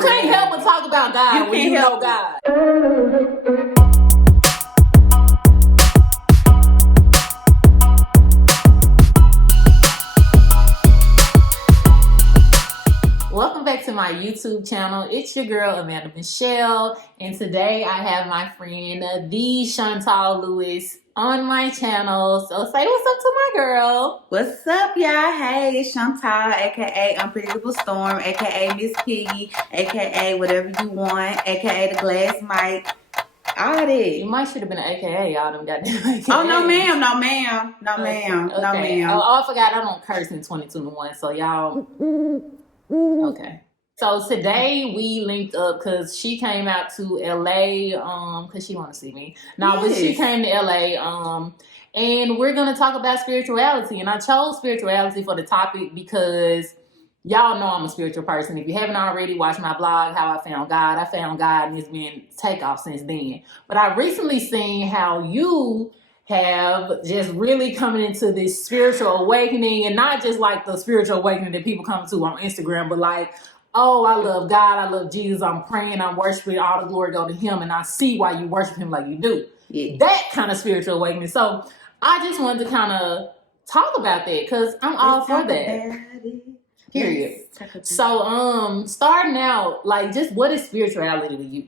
You can't help but talk about God when you know God. Welcome back to my YouTube channel. It's your girl, Amanda Michelle. And today I have my friend, the Chantal Lewis, on my channel. So say what's up to my girl. What's up, y'all? Hey, it's Chantal, aka Unpredictable Storm, aka Miss Piggy, aka whatever you want, aka the glass mic. All that. You might should have been an AKA, y'all them goddamn AKA. Oh, no ma'am, no ma'am, no ma'am, okay. no ma'am. Oh, I forgot I don't curse in 2021, so y'all... Okay. So today we linked up because she came out to LA because she want to see me. But she came to LA and we're going to talk about spirituality. And I chose spirituality for the topic because y'all know I'm a spiritual person. If you haven't already watched my blog, How I Found God, and it's been takeoff since then. But I recently seen how you have just really coming into this spiritual awakening, and not just like the spiritual awakening that people come to on Instagram, but like, oh, I love God, I love Jesus, I'm praying, I'm worshiping, all the glory go to him, and I see why you worship him like you do. Yeah. That kind of spiritual awakening. So I just wanted to kind of talk about that because I'm all for that. Period. So starting out, like, just what is spirituality to you?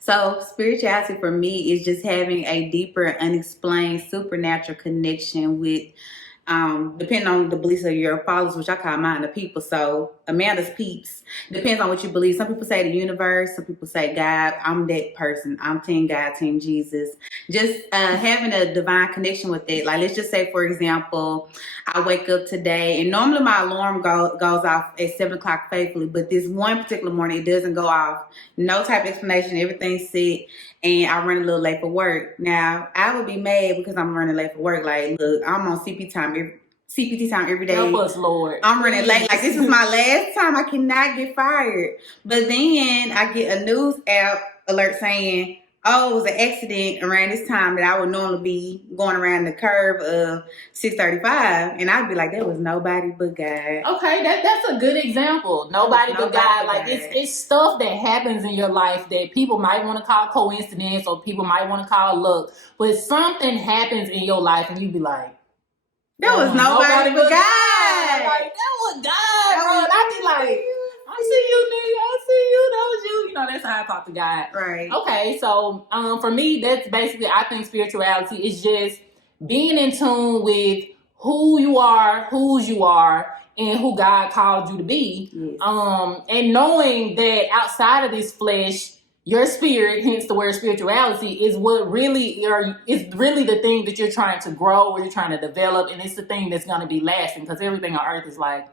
So spirituality for me is just having a deeper, unexplained, supernatural connection with, depending on the beliefs of your followers, which I call mine the people. So Amanda's peeps. Depends on what you believe. Some people say the universe. Some people say God. I'm that person. I'm Team God, Team Jesus. Just having a divine connection with it. Like, let's just say, for example, I wake up today, and normally my alarm goes off at 7 o'clock faithfully, but this one particular morning, it doesn't go off. No type of explanation. Everything's set, and I run a little late for work. Now, I would be mad because I'm running late for work. Like, look, I'm on CPT time every day. Help us, Lord. I'm running late. Like, this is my last time. I cannot get fired. But then I get a news app alert saying, oh, it was an accident around this time that I would normally be going around the curve of 635. And I'd be like, there was nobody but God. Okay, that's a good example. Nobody but God. Like, it's stuff that happens in your life that people might want to call coincidence or people might want to call luck. But something happens in your life and you be like, there was nobody but God. Like, that was God, bro. And I be like, I see you, nigga. I see you. That was you. You know, that's how I talk to God. Right. Okay, so for me, that's basically, I think spirituality is just being in tune with who you are, whose you are, and who God called you to be. Yes. And knowing that outside of this flesh, your spirit, hence the word spirituality, is what really is really the thing that you're trying to grow or you're trying to develop, and it's the thing that's going to be lasting, because everything on earth is like,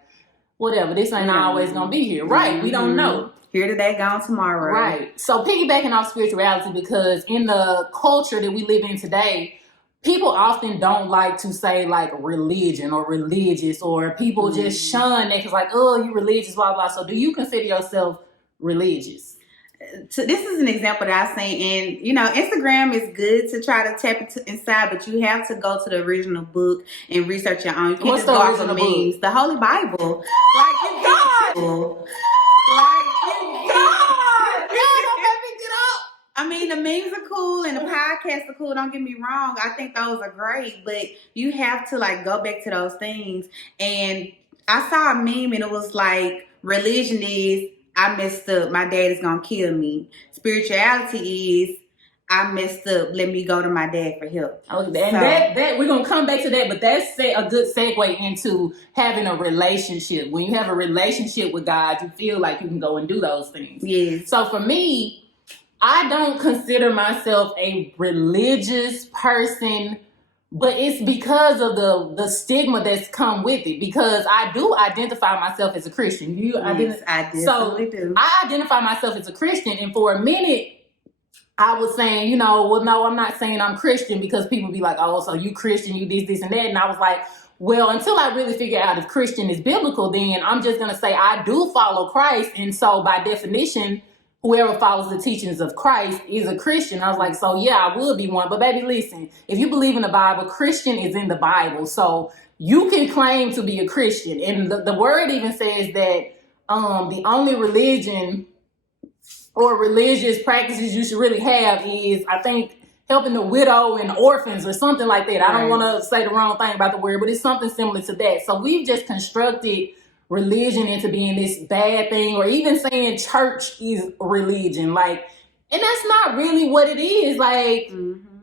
whatever, this ain't always going to be here. Right, we don't know. Here today, gone tomorrow. Right. So piggybacking off spirituality, because in the culture that we live in today, people often don't like to say like religion or religious, or people just shun that because like, oh, you religious, blah, blah. So do you consider yourself religious? So this is an example that I've seen, and you know, Instagram is good to try to tap inside, but you have to go to the original book and research your own. You can't What's just the go off original of memes. book? The Holy Bible. Like, you got I mean, the memes are cool and the podcasts are cool. Don't get me wrong. I think those are great, but you have to like go back to those things. And I saw a meme and it was like, religion is, I messed up, my dad is gonna kill me. Spirituality is, I messed up, let me go to my dad for help. Okay, and that we're gonna come back to that, but that's a good segue into having a relationship. When you have a relationship with God, you feel like you can go and do those things. Yes. So for me, I don't consider myself a religious person, but it's because of the stigma that's come with it. Because I do identify myself as a Christian. Yes, I definitely do. I identify myself as a Christian, and for a minute, I was saying, you know, well, no, I'm not saying I'm Christian, because people be like, oh, so you Christian, you this, and that. And I was like, well, until I really figure out if Christian is biblical, then I'm just going to say I do follow Christ. And so by definition, whoever follows the teachings of Christ is a Christian. I was like, so yeah, I would be one. But baby, listen, if you believe in the Bible, Christian is in the Bible. So you can claim to be a Christian. And the word even says that the only religion or religious practices you should really have is, I think, helping the widow and orphans or something like that. I don't want to say the wrong thing about the word, but it's something similar to that. So we've just constructed religion into being this bad thing, or even saying church is religion. Like, and that's not really what it is. Like,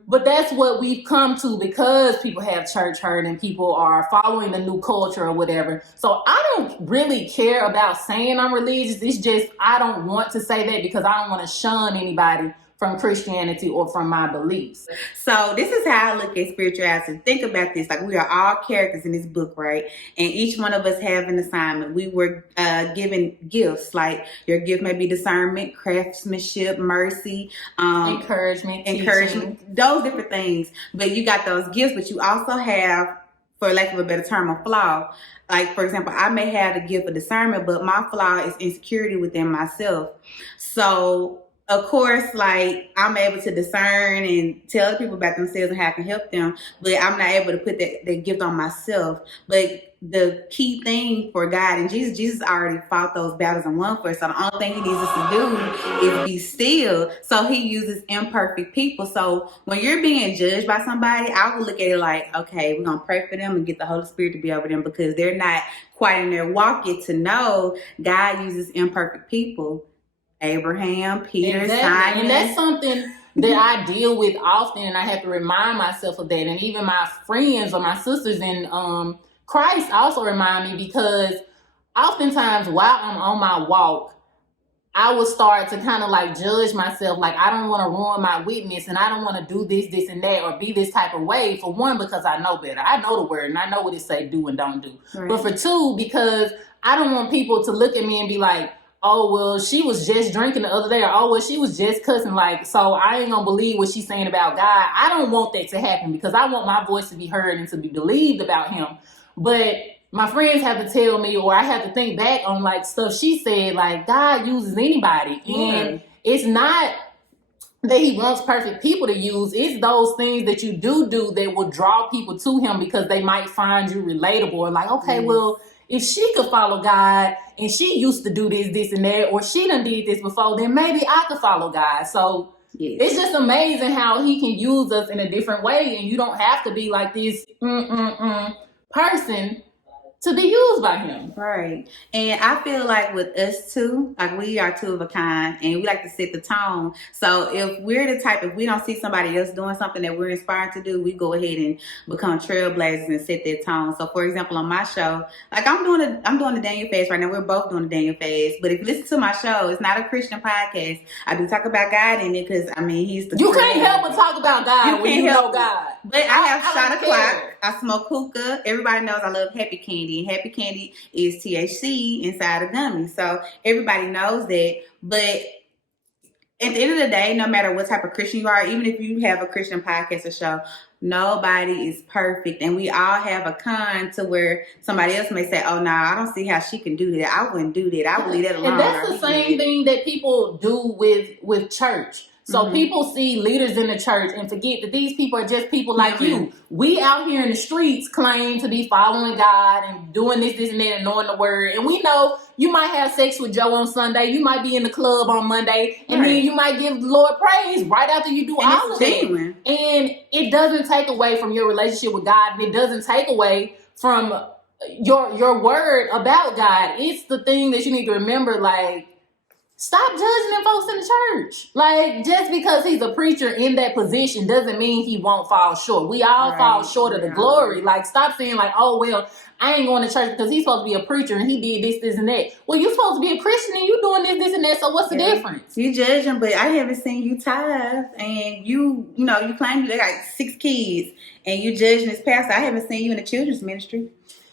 but that's what we've come to because people have church hurt and people are following the new culture or whatever. So I don't really care about saying I'm religious. It's just I don't want to say that because I don't want to shun anybody from Christianity or from my beliefs. So this is how I look at spirituality. Think about this. Like, we are all characters in this book, right? And each one of us have an assignment. We were given gifts. Like, your gift may be discernment, craftsmanship, mercy, encouragement, those different things. But you got those gifts, but you also have, for lack of a better term, a flaw. Like, for example, I may have the gift of discernment, but my flaw is insecurity within myself. So of course, like, I'm able to discern and tell people about themselves and how I can help them, but I'm not able to put that gift on myself. But the key thing for God and Jesus already fought those battles and won for us. So the only thing he needs us to do is be still. So he uses imperfect people. So when you're being judged by somebody, I would look at it like, okay, we're going to pray for them and get the Holy Spirit to be over them because they're not quite in their walk yet to know God uses imperfect people. Abraham, Peter, Simon. And that's something that I deal with often, and I have to remind myself of that. And even my friends or my sisters in Christ also remind me, because oftentimes while I'm on my walk, I will start to kind of like judge myself. Like, I don't want to ruin my witness, and I don't want to do this, and that, or be this type of way. For one, because I know better. I know the word, and I know what it say do and don't do. Right. But for two, because I don't want people to look at me and be like, oh, well, she was just drinking the other day, or oh, well, she was just cussing, like, so I ain't gonna believe what she's saying about God. I don't want that to happen because I want my voice to be heard and to be believed about him. But my friends have to tell me, or I have to think back on like stuff she said, like, God uses anybody. And it's not that he wants perfect people to use. It's those things that you do that will draw people to him because they might find you relatable, or like, okay, well, if she could follow God and she used to do this and that, or she done did this before, then maybe I could follow God. So it's just amazing how he can use us in a different way. And you don't have to be like this person to be used by him. Right. And I feel like with us too, like, we are two of a kind and we like to set the tone. So if we're the type, if we don't see somebody else doing something that we're inspired to do, we go ahead and become trailblazers and set that tone. So for example, on my show, like, I'm doing the Daniel fast right now. We're both doing the Daniel fast. But if you listen to my show, it's not a Christian podcast. I do talk about God in it because, I mean, he's the You can't help but talk about God when you know God. But I have shot o'clock. I smoke hookah. Everybody knows I love happy candy. And happy candy is THC inside a gummy. So everybody knows that. But at the end of the day, no matter what type of Christian you are, even if you have a Christian podcast or show, nobody is perfect. And we all have a con to where somebody else may say, oh, no, I don't see how she can do that. I wouldn't do that. I would leave that alone. And that's the same thing that people do with church. So people see leaders in the church and forget that these people are just people like you. We out here in the streets claim to be following God and doing this and that and knowing the word. And we know you might have sex with Joe on Sunday. You might be in the club on Monday. And then you might give the Lord praise right after you do all of it. And it doesn't take away from your relationship with God. And it doesn't take away from your word about God. It's the thing that you need to remember, like, stop judging them folks in the church. Like, just because he's a preacher in that position doesn't mean he won't fall short. We all fall short of the glory. Like, stop saying like, oh, well, I ain't going to church because he's supposed to be a preacher and he did this and that. Well, you're supposed to be a Christian and you doing this and that. So what's the difference? You judging, but I haven't seen you tithe, and you claim you got 6 kids and you judging this pastor. I haven't seen you in the children's ministry.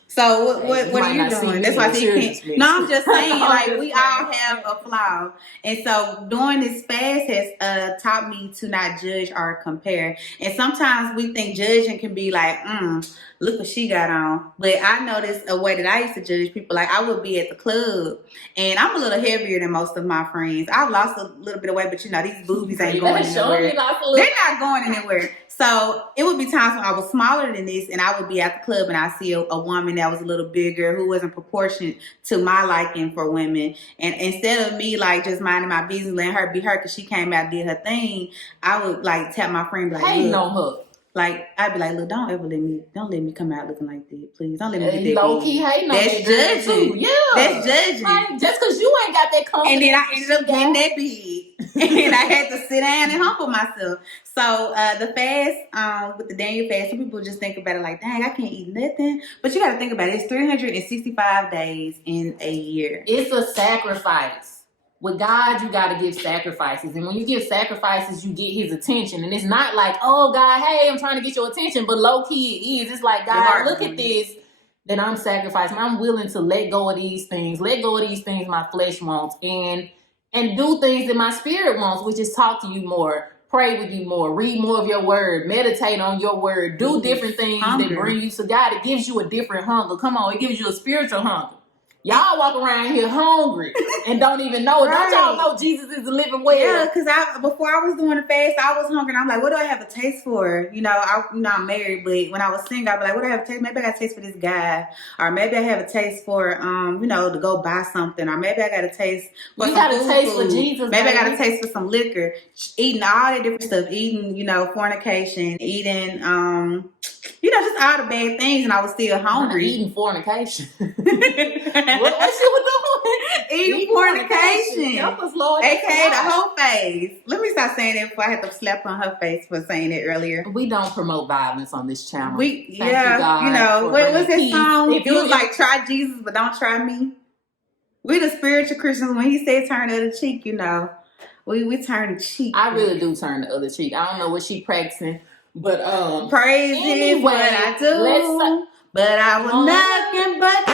So what are you doing? That's why you can't. No, I'm just saying, like, we all have a flaw. And so doing this fast has taught me to not judge or compare. And sometimes we think judging can be like look what she got on. But I noticed a way that I used to judge people. Like, I would be at the club, and I'm a little heavier than most of my friends. I've lost a little bit of weight, but these boobies ain't going anywhere. They're not going anywhere. So it would be times when I was smaller than this, and I would be at the club, and I see a woman that was a little bigger who wasn't proportionate to my liking for women. And instead of me like just minding my business, letting her be her because she came out and did her thing, I would like tap my friend like, hating on her. Like, I'd be like, look, don't let me come out looking like that, please. Don't let me get that low key hating on that's judging. Too. Yeah, that's judging. Like, just because you ain't got that confidence. And then I ended up getting that big, and I had to sit down and humble myself. So the fast, with the Daniel fast, some people just think about it like, dang, I can't eat nothing. But you got to think about it. It's 365 days in a year. It's a sacrifice. With God, you got to give sacrifices. And when you give sacrifices, you get his attention. And it's not like, oh, God, hey, I'm trying to get your attention. But low key it is. It's like, God, look at this that I'm sacrificing. I'm willing to let go of these things. Let go of these things my flesh wants. And do things that my spirit wants, which is talk to you more, pray with you more, read more of your word, meditate on your word, do different things that bring you to God. It gives you a different hunger. Come on, it gives you a spiritual hunger. Y'all walk around here hungry and don't even know it. Right. Don't y'all know Jesus is the living well? Yeah, because before I was doing the fast, I was hungry. And I'm like, what do I have a taste for? I'm married, but when I was single, I'd be like, what do I have a taste? Maybe I got a taste for this guy. Or maybe I have a taste for, to go buy something. Or maybe I got a taste for you got a taste for Jesus. Maybe I got a taste for some liquor. Eating all that different stuff. Eating, fornication. Eating, just all the bad things. And I was still hungry. Eating fornication. What she was doing? Eating fornication. Help us, Lord. AKA the whole face. Let me stop saying that before I have to slap on her face for saying it earlier. We don't promote violence on this channel. Thank you, God, what was his song? It was like, try Jesus, but don't try me. We the spiritual Christians. When he said turn the other cheek, we turn the cheek. I really do turn the other cheek. I don't know what she practicing, but praise is what I do. But I was nothing but.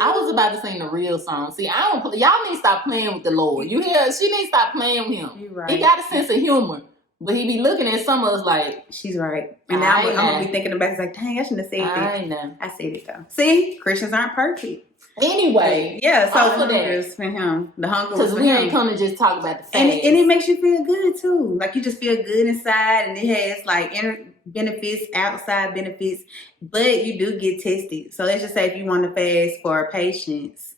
I was about to sing the real song. See, y'all need to stop playing with the Lord. You hear? She needs to stop playing with him. You're right. He got a sense of humor, but he be looking at some of us like, she's right. And now I'm gonna be thinking about it like, dang, I shouldn't have said that. I know. I said it though. See, Christians aren't perfect. Anyway, yeah. So the hunger is for him. The hunger was for him. Because we ain't come to just talk about the fast. And it makes you feel good too. Like you just feel good inside, and it has like inner benefits, outside benefits, but you do get tested. So let's just say if you want to fast for patience,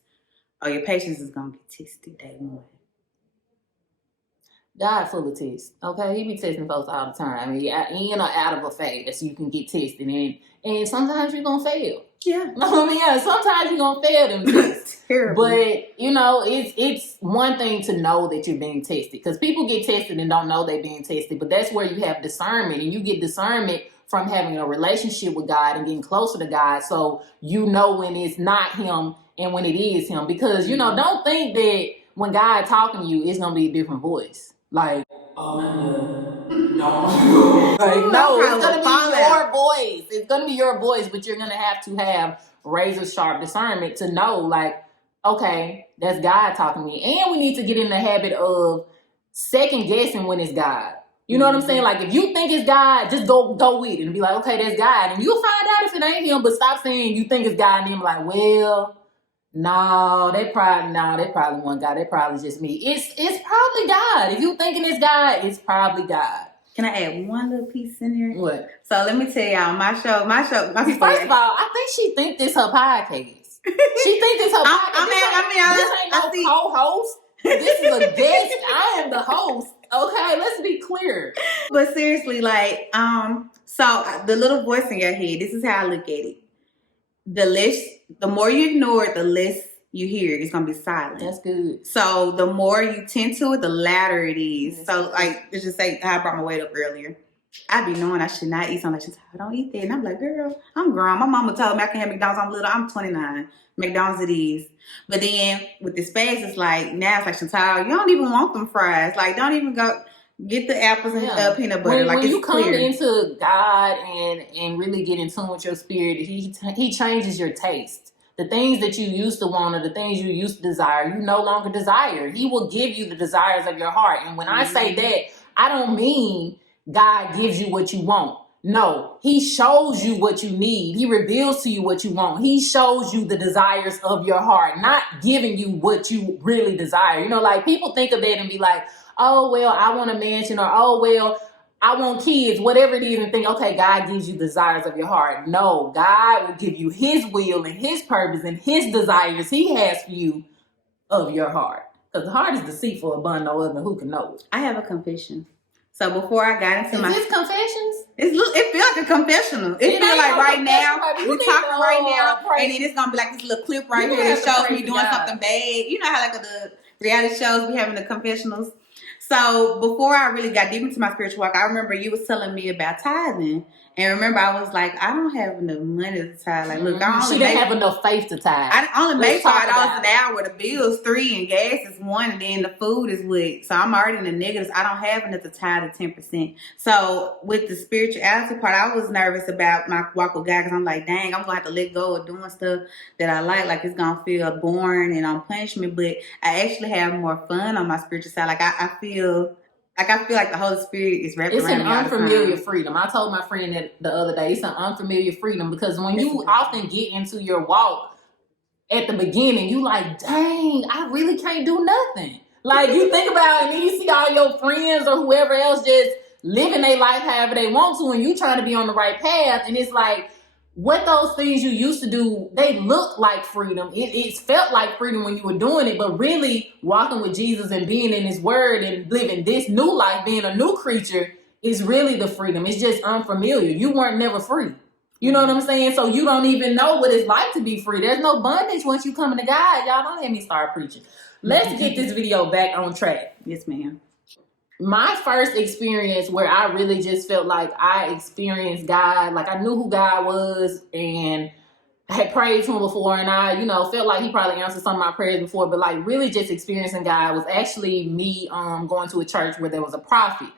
your patience is gonna get tested day one. God full of tests. Okay, he be testing folks all the time. In or out of a fast, you can get tested, and sometimes you're gonna fail. Yeah. Sometimes you're gonna fail them tests. Terrible. But it's one thing to know that you're being tested, because people get tested and don't know they're being tested. But that's where you have discernment, and you get discernment from having a relationship with God and getting closer to God, so you know when it's not him and when it is him. Because don't think that when God talking to you, it's gonna be a different voice. Like, no. Like, no, it's gonna be your voice. It's gonna be your voice, but you're gonna have to have razor sharp discernment to know, like, okay, that's God talking to me. And we need to get in the habit of second guessing when it's God. You know what I'm saying? Like, if you think it's God, just go with it and be like, okay, that's God. And you'll find out if it ain't him, but stop saying you think it's God and then be like, well, no, that probably wasn't God. That probably just me. It's probably God. If you thinking it's God, it's probably God. Can I add one little piece in there? What? So let me tell y'all, my show. First of all, I think she think this her podcast. She think this her podcast. This ain't no co-host. This is a guest. I am the host. Okay, let's be clear. But seriously, like, so the little voice in your head, this is how I look at it. The more you ignore it, the less you hear. It's gonna be silent. That's good. So the more you tend to it, the louder it is. That's so good. Like, let's just say I brought my weight up earlier. I be knowing I should not eat something. She's like, I don't eat that. And I'm like, girl, I'm grown. My mama told me I can have McDonald's. I'm little. I'm 29. McDonald's it is. But then with this fast, it's like, now it's like, Chantal, you don't even want them fries. Like, don't even go get the apples and peanut butter. When you come into God and really get in tune with your spirit, he changes your taste. The things that you used to want or the things you used to desire, you no longer desire. He will give you the desires of your heart. And when I say that, I don't mean God gives you what you want. No, he shows you what you need. He reveals to you what you want. He shows you the desires of your heart, not giving you what you really desire. You know, like people think of that and be like, oh, well, I want a mansion, or oh, well, I want kids, whatever it is, and think, okay, God gives you desires of your heart. No, God will give you his will and his purpose and his desires he has for you of your heart. Because the heart is deceitful above no other, who can know it. I have a confession. So before I got into Is this confessions? It feels like a confessional. It feels like right now, we're talking right now, and then it's going to be like this little clip right here that shows me doing something bad. You know how like the reality shows be having the confessionals? So before I really got deep into my spiritual walk, I remember you was telling me about tithing. And remember, I was like, I don't have enough money to tithe. Like, look, she didn't have enough faith to tithe. I only make $5 an hour. The bill's $3 and gas is $1, and then the food is what. So I'm already in the negatives. I don't have enough to tithe to 10%. So with the spirituality part, I was nervous about my walk with God because I'm like, dang, I'm gonna have to let go of doing stuff that I like. Like it's gonna feel boring and on punishment. But I actually have more fun on my spiritual side. Like I feel like the Holy Spirit is wrapped around me. It's an unfamiliar freedom. I told my friend that the other day. It's an unfamiliar freedom because when you often get into your walk at the beginning, you like, dang, I really can't do nothing. Like you think about it and then you see all your friends or whoever else just living their life however they want to, and you trying to be on the right path, and it's like, what those things you used to do, they look like freedom. It felt like freedom when you were doing it, but really walking with Jesus and being in his word and living this new life, being a new creature, is really the freedom. It's just unfamiliar. You weren't never free. You know what I'm saying? So you don't even know what it's like to be free. There's no bondage once you come into God. Y'all don't have me start preaching. Let's get this video back on track. Yes, ma'am. My first experience where I really just felt like I experienced God, like I knew who God was and I had prayed to him before, and I, felt like he probably answered some of my prayers before, but like really just experiencing God was actually me going to a church where there was a prophet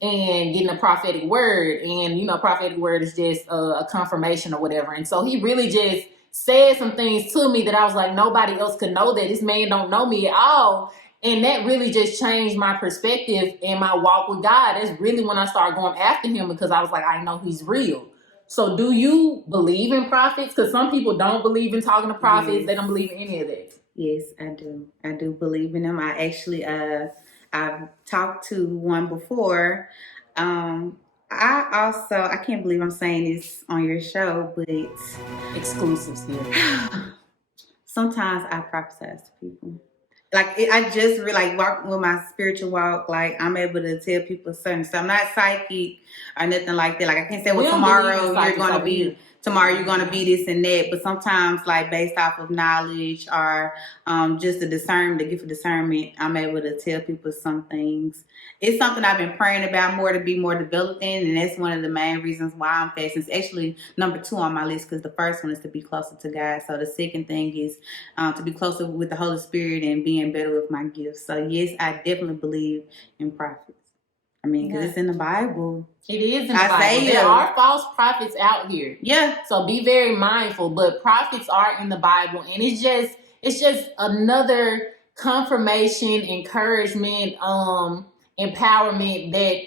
and getting a prophetic word. And, prophetic word is just a confirmation or whatever. And so he really just said some things to me that I was like, nobody else could know that. This man don't know me at all. And that really just changed my perspective and my walk with God. That's really when I started going after him because I was like, I know he's real. So do you believe in prophets? Because some people don't believe in talking to prophets. Yes. They don't believe in any of that. Yes, I do. I do believe in them. I actually, I've talked to one before. I can't believe I'm saying this on your show, but exclusives here. Sometimes I prophesize to people. Like I just really like walk with my spiritual walk. Like I'm able to tell people certain stuff. I'm not psychic or nothing like that. Like I can't say, well, tomorrow you're going to be this and that. But sometimes, like based off of knowledge or just the gift of discernment, I'm able to tell people some things. It's something I've been praying about more to be more developed in, and that's one of the main reasons why I'm fasting. It's actually number 2 on my list because the first one is to be closer to God. So the second thing is to be closer with the Holy Spirit and being better with my gifts. So yes, I definitely believe in prophets. I mean, because it's in the Bible. It is in the Bible. There are false prophets out here. Yeah. So be very mindful. But prophets are in the Bible, and it's just another confirmation, encouragement, empowerment that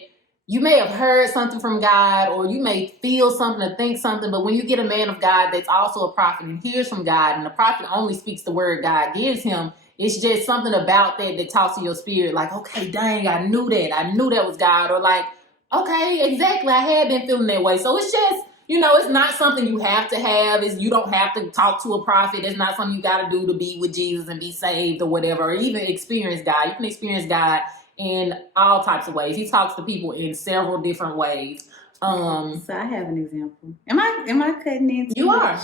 you may have heard something from God, or you may feel something or think something, but when you get a man of God that's also a prophet and hears from God, and the prophet only speaks the word God gives him, it's just something about that talks to your spirit, like, okay, dang, I knew that was God, or like, okay, exactly, I had been feeling that way. So it's just, it's not something you have to have. You don't have to talk to a prophet. It's not something you got to do to be with Jesus and be saved or whatever, or even experience God. You can experience God in all types of ways. He talks to people in several different ways. So I have an example. Am I cutting into? You are.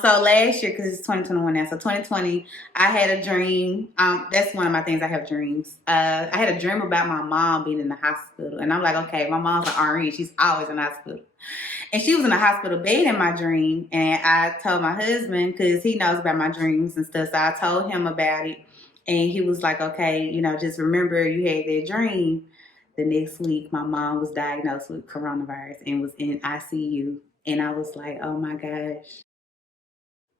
So last year, because it's 2021 now, so 2020, I had a dream. That's one of my things. I have dreams. I had a dream about my mom being in the hospital, and I'm like, okay, my mom's an arent. She's always in the hospital. And she was in a hospital bed in my dream, and I told my husband, because he knows about my dreams and stuff, so I told him about it. And he was like, okay, just remember you had that dream. The next week, my mom was diagnosed with coronavirus and was in ICU. And I was like, oh my gosh.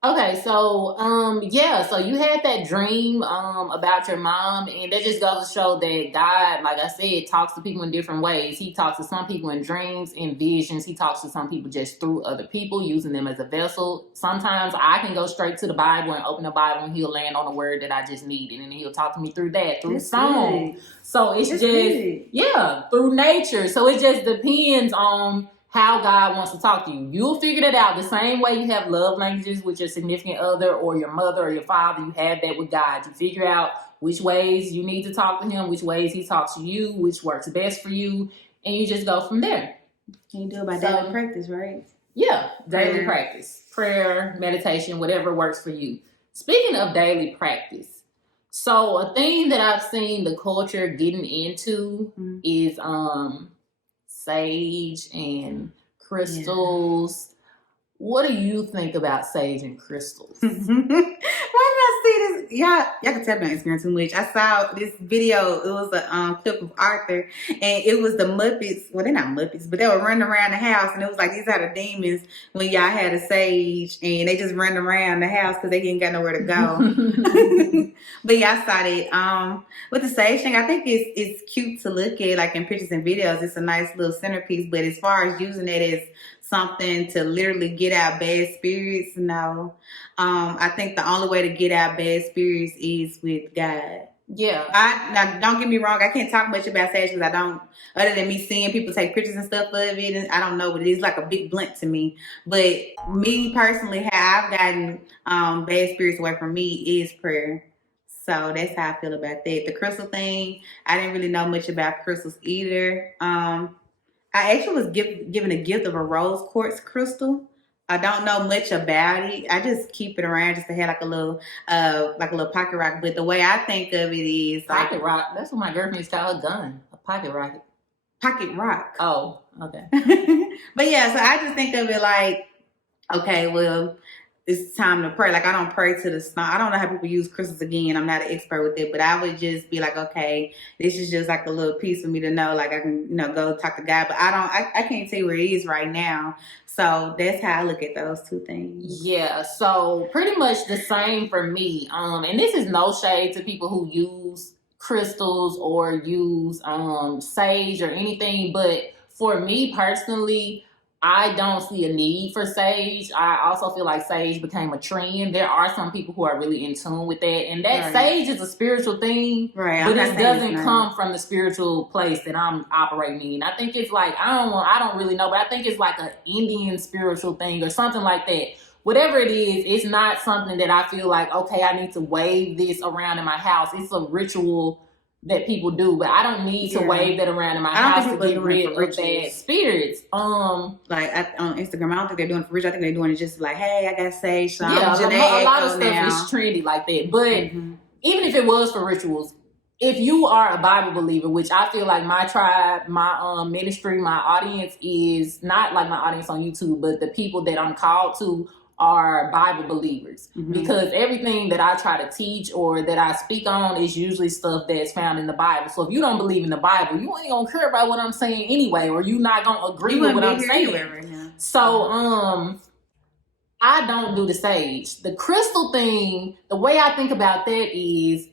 Okay, so so you had that dream about your mom, and that just goes to show that God, like I said, talks to people in different ways. He talks to some people in dreams, in visions. He talks to some people just through other people, using them as a vessel. Sometimes I can go straight to the Bible and open the Bible, and He'll land on a word that I just needed, and then He'll talk to me through that, through song. So it's just through nature. So it just depends on how God wants to talk to you. You'll figure that out the same way you have love languages with your significant other or your mother or your father. You have that with God. You figure out which ways you need to talk to Him, which ways He talks to you, which works best for you, and you just go from there. Can you do it by daily practice, right? Yeah, daily practice. Prayer, meditation, whatever works for you. Speaking of daily practice, so a thing that I've seen the culture getting into is sage and crystals. What do you think about sage and crystals? Why did I see this? Y'all can tell me on Instagram too much. I saw this video. It was a clip of Arthur, and it was the Muppets. Well, they're not Muppets, but they were running around the house, and it was like these are the demons when y'all had a sage, and they just run around the house because they didn't got nowhere to go. But yeah, I saw that. With the sage thing, I think it's cute to look at, like in pictures and videos. It's a nice little centerpiece, but as far as using it as something to literally get out bad spirits, no. I think the only way to get out bad spirits is with God. Yeah. Now don't get me wrong, I can't talk much about sage because I don't, other than me seeing people take pictures and stuff of it, and I don't know, but it is like a big blunt to me. But me personally, how I've gotten bad spirits away from me is prayer. So that's how I feel about that. The crystal thing, I didn't really know much about crystals either. I actually was given a gift of a rose quartz crystal. I don't know much about it. I just keep it around just to have like a little pocket rock. But the way I think of it is pocket rock. That's what my girlfriend's called a gun. A pocket rocket. Pocket rock. Oh, okay. But yeah, so I just think of it like, okay, well, it's time to pray. Like I don't pray to the stone. I don't know how people use crystals again. I'm not an expert with it, but I would just be like, okay, this is just like a little piece for me to know. Like I can, go talk to God, but I can't tell you where it is right now. So that's how I look at those two things. Yeah. So pretty much the same for me. And this is no shade to people who use crystals or use sage or anything, but for me personally, I don't see a need for sage. I also feel like sage became a trend. There are some people who are really in tune with that. And that sage is a spiritual thing. Right. But it doesn't come from the spiritual place that I'm operating in. I think it's like, I don't really know, but I think it's like an Indian spiritual thing or something like that. Whatever it is, it's not something that I feel like, okay, I need to wave this around in my house. It's a ritual that people do, but I don't need to wave that around in my house to get rid of bad spirits. Like on Instagram, I don't think they're doing it for ritual. I think they're doing it just like, hey, I got sage. So yeah, a lot of stuff is trendy like that. But even if it was for rituals, if you are a Bible believer, which I feel like my tribe, my ministry, my audience is not like my audience on YouTube, but the people that I'm called to are Bible believers, because everything that I try to teach or that I speak on is usually stuff that's found in the Bible. So if you don't believe in the Bible, you ain't gonna care about what I'm saying anyway, or you not gonna agree with what I'm saying. So I don't do the sage. The crystal thing, the way I think about that is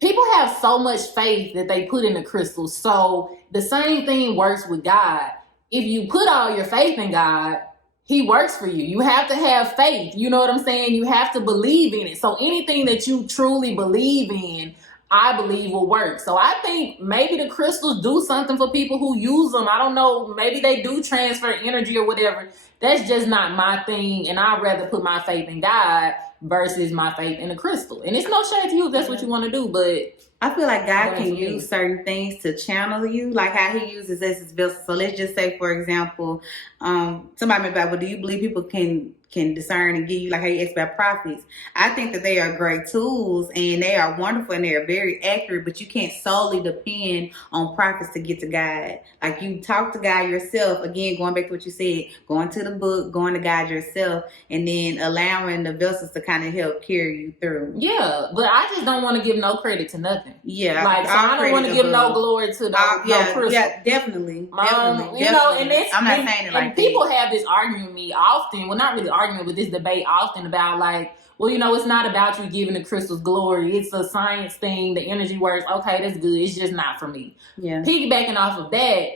people have so much faith that they put in the crystals. So the same thing works with God. If you put all your faith in God, He works for you. You have to have faith. You know what I'm saying? You have to believe in it. So anything that you truly believe in, I believe will work. So I think maybe the crystals do something for people who use them. I don't know. Maybe they do transfer energy or whatever. That's just not my thing. And I'd rather put my faith in God versus my faith in a crystal. And it's no shade to you if that's what you want to do, but I feel like God can use certain things to channel you, like how He uses us as vessels. So let's just say, for example, somebody may be like, well, do you believe people can discern and give you, like how you asked about prophets? I think that they are great tools and they are wonderful and they are very accurate, but you can't solely depend on prophets to get to God. Like you talk to God yourself, again, going back to what you said, going to the book, going to God yourself, and then allowing the vessels to kind of help carry you through. Yeah, but I just don't want to give no credit to nothing. Yeah. Like, so I don't want to give no glory to no crystal. Yeah, definitely. You know, and it's, I'm not saying it like and people have this argument with me often. Well, not really argument with this debate often about like, well, you know, it's not about you giving the crystals glory. It's a science thing. The energy works. Okay, that's good. It's just not for me. Yeah. Piggybacking off of that,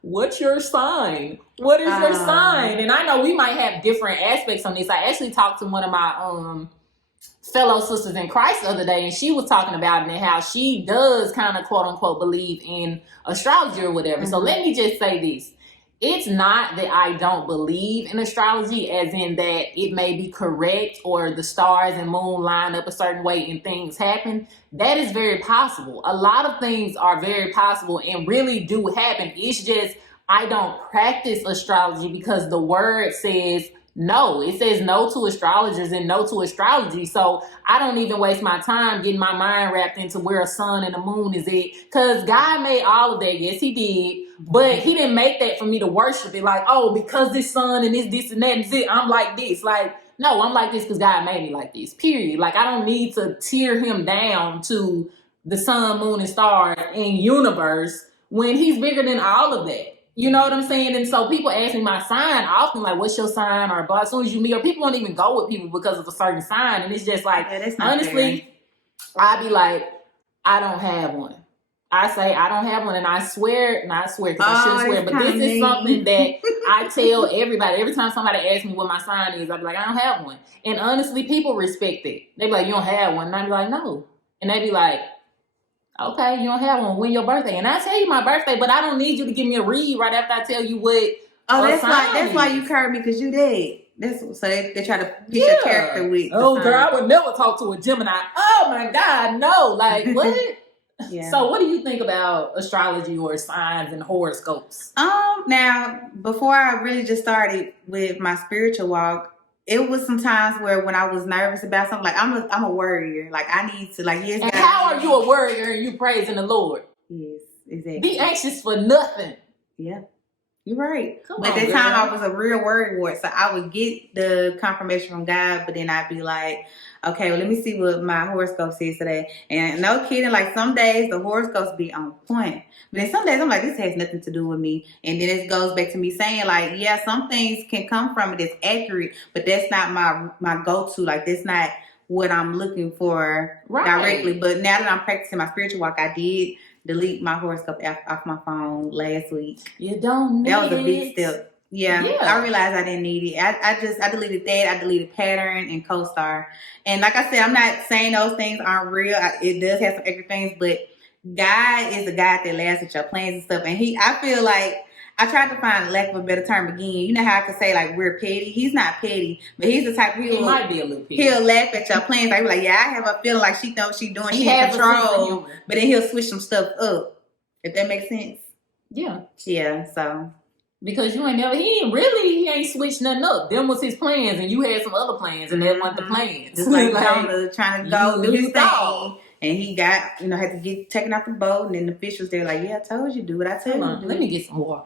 what's your sign? What is your sign? And I know we might have different aspects on this. I actually talked to one of my fellow sisters in Christ the other day, and she was talking about it and how she does kind of quote unquote believe in astrology or whatever. So let me just say this. It's not that I don't believe in astrology, as in that it may be correct or the stars and moon line up a certain way and things happen. That is very possible. A lot of things are very possible and really do happen. It's just I don't practice astrology because the word says no. It says no to astrologers and no to astrology. So I don't even waste my time getting my mind wrapped into where a sun and a moon is at. Because God made all of that. Yes, he did. But he didn't make that for me to worship it. Like, oh, because this sun and this and that and this, I'm like this. Like, no, I'm like this because God made me like this. Period. Like, I don't need to tear him down to the sun, moon, and stars and universe when he's bigger than all of that. You know what I'm saying? And so people ask me my sign often, like, what's your sign? Or as soon as you meet, or people don't even go with people because of a certain sign. And it's just like, honestly, I'd be like, I don't have one. I say I don't have one, and I swear, not swear because I shouldn't swear, but this is something that I tell everybody. Every time somebody asks me what my sign is, I'd be like, I don't have one. And honestly, people respect it. They be like, you don't have one. And I'd be like, no. And they be like, okay, you don't have one. When your birthday? And I tell you my birthday, but I don't need you to give me a read right after I tell you what. That's why you curved me, because you did. So they try to pick your character with. Oh, girl, I would never talk to a Gemini. Oh my God, no! Like what? Yeah. So, what do you think about astrology or signs and horoscopes? Now, before I really just started with my spiritual walk, it was some times where when I was nervous about something, like I'm a worrier. Like I need to, like, yes. And how are you a warrior and you praising the Lord? Yes, exactly. Be anxious for nothing. Yeah, you're right. But at that time, I was a real worrywart, so I would get the confirmation from God, but then I'd be like, okay, well, let me see what my horoscope says today. And no kidding, like some days the horoscopes be on point. But then some days I'm like, this has nothing to do with me. And then it goes back to me saying, like, yeah, some things can come from it that's accurate, but that's not my go-to. Like, that's not what I'm looking for directly. But now that I'm practicing my spiritual walk, I did delete my horoscope off my phone last week. You don't need it. That was a big step. Yeah, I realized I didn't need it. I deleted that. I deleted Pattern and CoStar. And like I said, I'm not saying those things aren't real. It does have some extra things, but God is the God that laughs at your plans and stuff. And I feel like I tried to find, lack of a better term again. You know how I could say like we're petty? He's not petty, but he's the type of he might be a little petty. He'll laugh at your plans. Like, yeah, I have a feeling like she knows she's doing. She in control, but then he'll switch some stuff up. If that makes sense. Yeah. Yeah. So. Because he ain't switched nothing up. Them was his plans, and you had some other plans, and that wasn't the plans. Just like trying to go do his thing. And he got, had to get taken off the boat, and then the fish was there like, yeah, I told you, do what I told you. Let me get some water.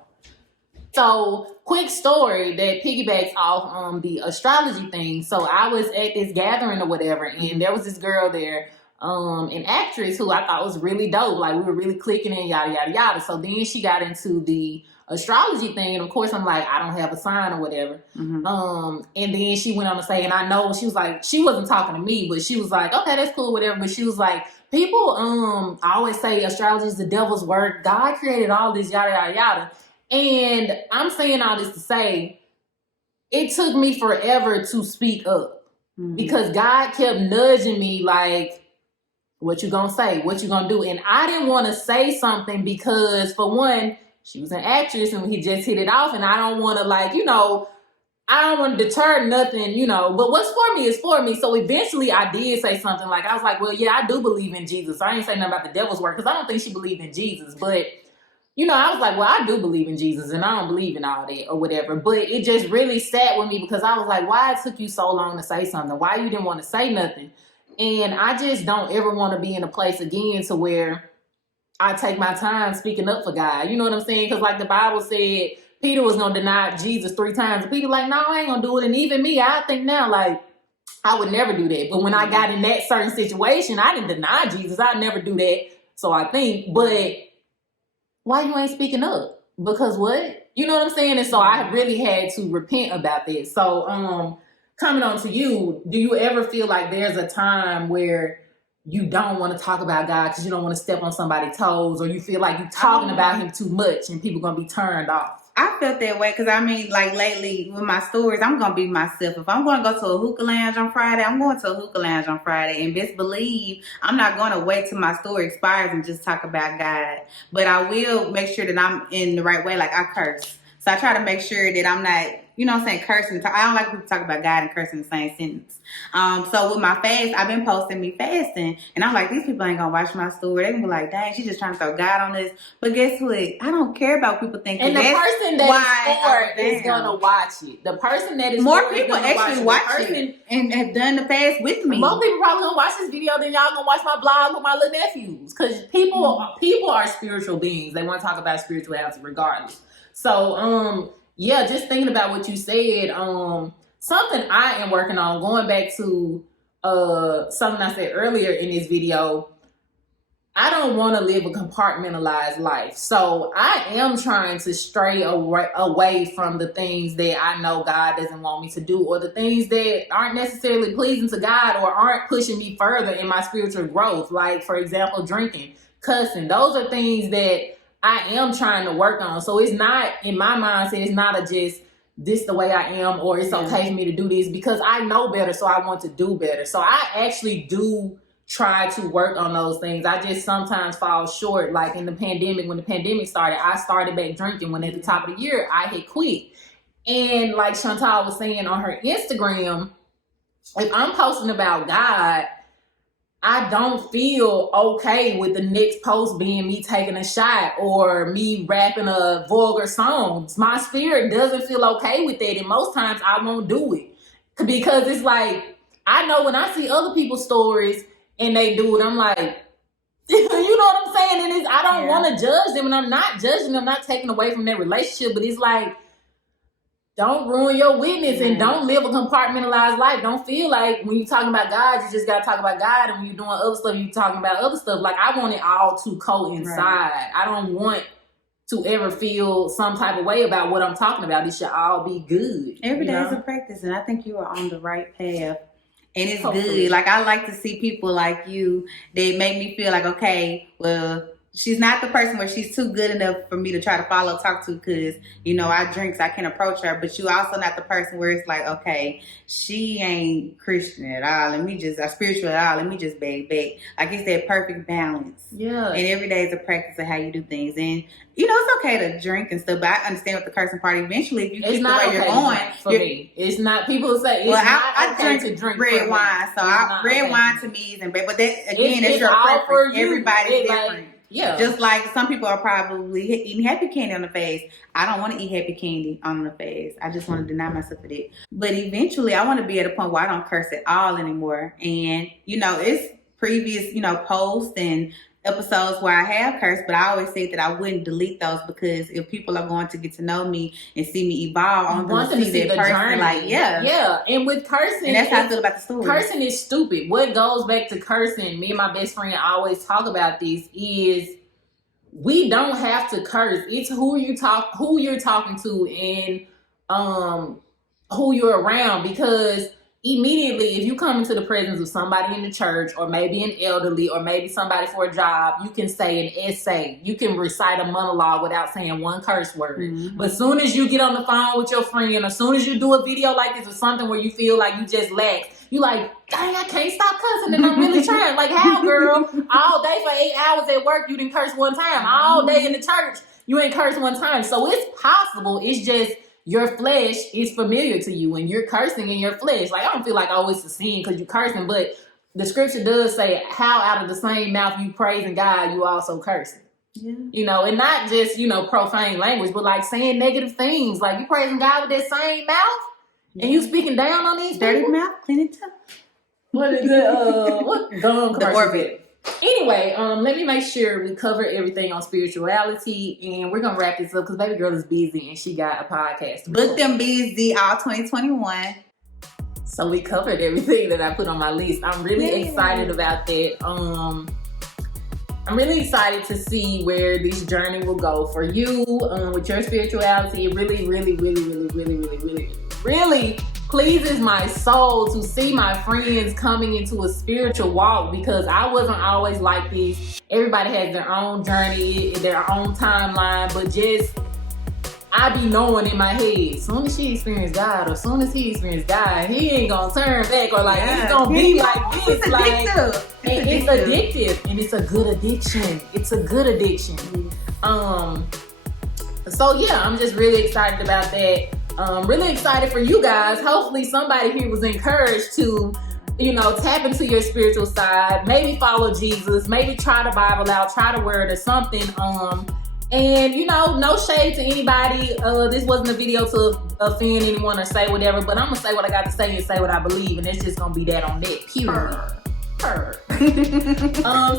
So, quick story that piggybacks off the astrology thing. So, I was at this gathering or whatever, and there was this girl there, an actress who I thought was really dope. Like, we were really clicking and yada, yada, yada. So, then she got into the astrology thing, and of course I'm like, I don't have a sign or whatever. And then she went on to say, and I know she was like, she wasn't talking to me, but she was like, okay, that's cool, whatever. But she was like, people I always say astrology is the devil's work. God created all this, yada, yada, yada. And I'm saying all this to say, it took me forever to speak up because God kept nudging me like, what you gonna say? What you gonna do? And I didn't want to say something because, for one, she was an actress and he just hit it off, and I don't want to I don't want to deter nothing, but what's for me is for me. So eventually I did say something like, I was like, well, yeah, I do believe in Jesus. I ain't say nothing about the devil's work because I don't think she believed in Jesus, but I was like, well, I do believe in Jesus and I don't believe in all that or whatever. But it just really sat with me because I was like, why it took you so long to say something? Why you didn't want to say nothing? And I just don't ever want to be in a place again to where I take my time speaking up for God. You know what I'm saying? Because like the Bible said, Peter was going to deny Jesus 3 times. And Peter like, no, I ain't going to do it. And even me, I think now, like, I would never do that. But when I got in that certain situation, I didn't deny Jesus. I'd never do that. So I think, but why you ain't speaking up? Because what? You know what I'm saying? And so I really had to repent about that. So coming on to you, do you ever feel like there's a time where you don't want to talk about God because you don't want to step on somebody's toes, or you feel like you're talking about him too much and people going to be turned off? I felt that way because I mean, like lately with my stories, I'm gonna be myself. If I'm going to go to a hookah lounge on Friday, I'm going to a hookah lounge on Friday, and best believe I'm not going to wait till my story expires and just talk about God. But I will make sure that I'm in the right way. Like I curse, so I try to make sure that I'm not, you know what I'm saying, cursing. I don't like people to talk about God and cursing in the same sentence. So with my fast, I've been posting me fasting, and I'm like, these people ain't gonna watch my story. They gonna be like, dang, she just trying to throw God on this. But guess what? I don't care about what people think. And the person that is for is gonna watch it. The person that is more people actually watch it and have done the fast with me. More people probably gonna watch this video than y'all gonna watch my blog with my little nephews, because people are spiritual beings. They want to talk about spirituality regardless. So yeah, just thinking about what you said, something I am working on, going back to something I said earlier in this video. I don't want to live a compartmentalized life. So I am trying to stray away from the things that I know God doesn't want me to do, or the things that aren't necessarily pleasing to God or aren't pushing me further in my spiritual growth. Like, for example, drinking, cussing. Those are things that I am trying to work on. So it's not, in my mindset, it's not just this the way I am, or it's okay for me to do this, because I know better, so I want to do better. So I actually do try to work on those things. I just sometimes fall short. Like in the pandemic, when the pandemic started, I started back drinking when at the top of the year I had quit. And like Chantal was saying on her Instagram, if I'm posting about God, I don't feel okay with the next post being me taking a shot or me rapping a vulgar song. My spirit doesn't feel okay with that. And most times I won't do it, because it's like, I know when I see other people's stories and they do it, I'm like, you know what I'm saying? And I don't want to judge them, and I'm not judging them, not taking away from their relationship, but it's like, don't ruin your witness and don't live a compartmentalized life. Don't feel like when you're talking about God, you just got to talk about God, and when you're doing other stuff, you're talking about other stuff. Like, I want it all to coincide. Right. I don't want to ever feel some type of way about what I'm talking about. It should all be good. Every day is a practice, and I think you are on the right path. And it's good. Like, I like to see people like you. They make me feel like, okay, well, she's not the person where she's too good enough for me to try to talk to, because, you know, I drink, so I can't approach her. But you also not the person where it's like, okay, she ain't Christian at all. Spiritual at all. Let me just beg back. Like, it's that perfect balance. Yeah. And every day is a practice of how you do things. And, you know, it's okay to drink and stuff, but I understand with the cursing part. Eventually, if you keep the way you're going. For me. It's not, people say it's I drink to drink red wine. So red wine to me isn't bad. But that, again, that's your preference. Everybody's different. Yeah. Just like some people are probably eating happy candy on the fast. I don't want to eat happy candy on the fast. I just want to deny myself of it. But eventually I want to be at a point where I don't curse at all anymore. And, you know, it's previous, you know, posts and episodes where I have cursed, but I always say that I wouldn't delete those, because if people are going to get to know me and see me evolve, I want them to see that person journey. Like, yeah. And with cursing, and that's how I feel about the story. Cursing is stupid. What goes back to cursing, me and my best friend always talk about this, is we don't have to curse. It's who you're talking to, and who you're around, because immediately, if you come into the presence of somebody in the church, or maybe an elderly, or maybe somebody for a job, you can say an essay. You can recite a monologue without saying one curse word. Mm-hmm. But as soon as you get on the phone with your friend, as soon as you do a video like this or something where you feel like you just lax, you like, dang, I can't stop cussing, and I'm really trying. Like, how, girl? All day for 8 hours at work, you didn't curse one time. All day in the church, you ain't cursed one time. So it's possible. It's just, your flesh is familiar to you, and you're cursing in your flesh. Like, I don't feel like, oh, it's a sin because you're cursing, but the scripture does say how out of the same mouth you praising God, you also cursing. Yeah. You know, and not just, you know, profane language, but like saying negative things. Like, you praising God with that same mouth, and you speaking down on these dirty people? Mouth, clean it up. What is it? What gum commercial? Anyway, let me make sure we cover everything on spirituality, and we're gonna wrap this up because baby girl is busy and she got a podcast. Book them busy all 2021. So we covered everything that I put on my list. I'm really excited about that. I'm really excited to see where this journey will go for you with your spirituality. It really, really, really, really, really, really, really, really pleases my soul to see my friends coming into a spiritual walk, because I wasn't always like this. Everybody has their own journey, their own timeline, but just I be knowing in my head, as soon as she experienced God, or as soon as he experienced God, he ain't gonna turn back, or like it's gonna be like this. It's like addictive. it's addictive, and it's a good addiction. It's a good addiction. So yeah, I'm just really excited about that. Really excited for you guys. Hopefully somebody here was encouraged to, tap into your spiritual side, maybe follow Jesus, maybe try the Bible out, try the word or something. And no shade to anybody. This wasn't a video to offend anyone or say whatever, but I'm gonna say what I got to say and say what I believe, and it's just gonna be that on that.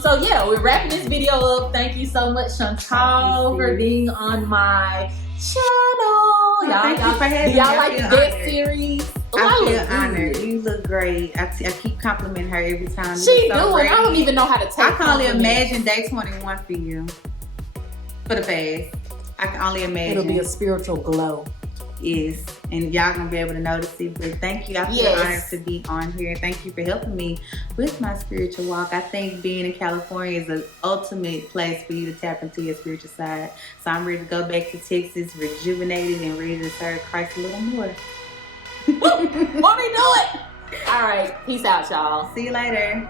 So yeah, we're wrapping this video up. Thank you so much, Chantal, for being on my channel. Thank you for having me. Y'all like that series? I feel honored. You look great. I keep complimenting her every time. She do, and I don't even know how to take I can only imagine day 21 for you. For the fast. I can only imagine. It'll be a spiritual glow. Yes. And y'all gonna be able to notice it. But thank you. I feel honored to be on here. Thank you for helping me with my spiritual walk. I think being in California is the ultimate place for you to tap into your spiritual side. So I'm ready to go back to Texas, rejuvenated and ready to serve Christ a little more. Won't he do it? All right. Peace out, y'all. See you later.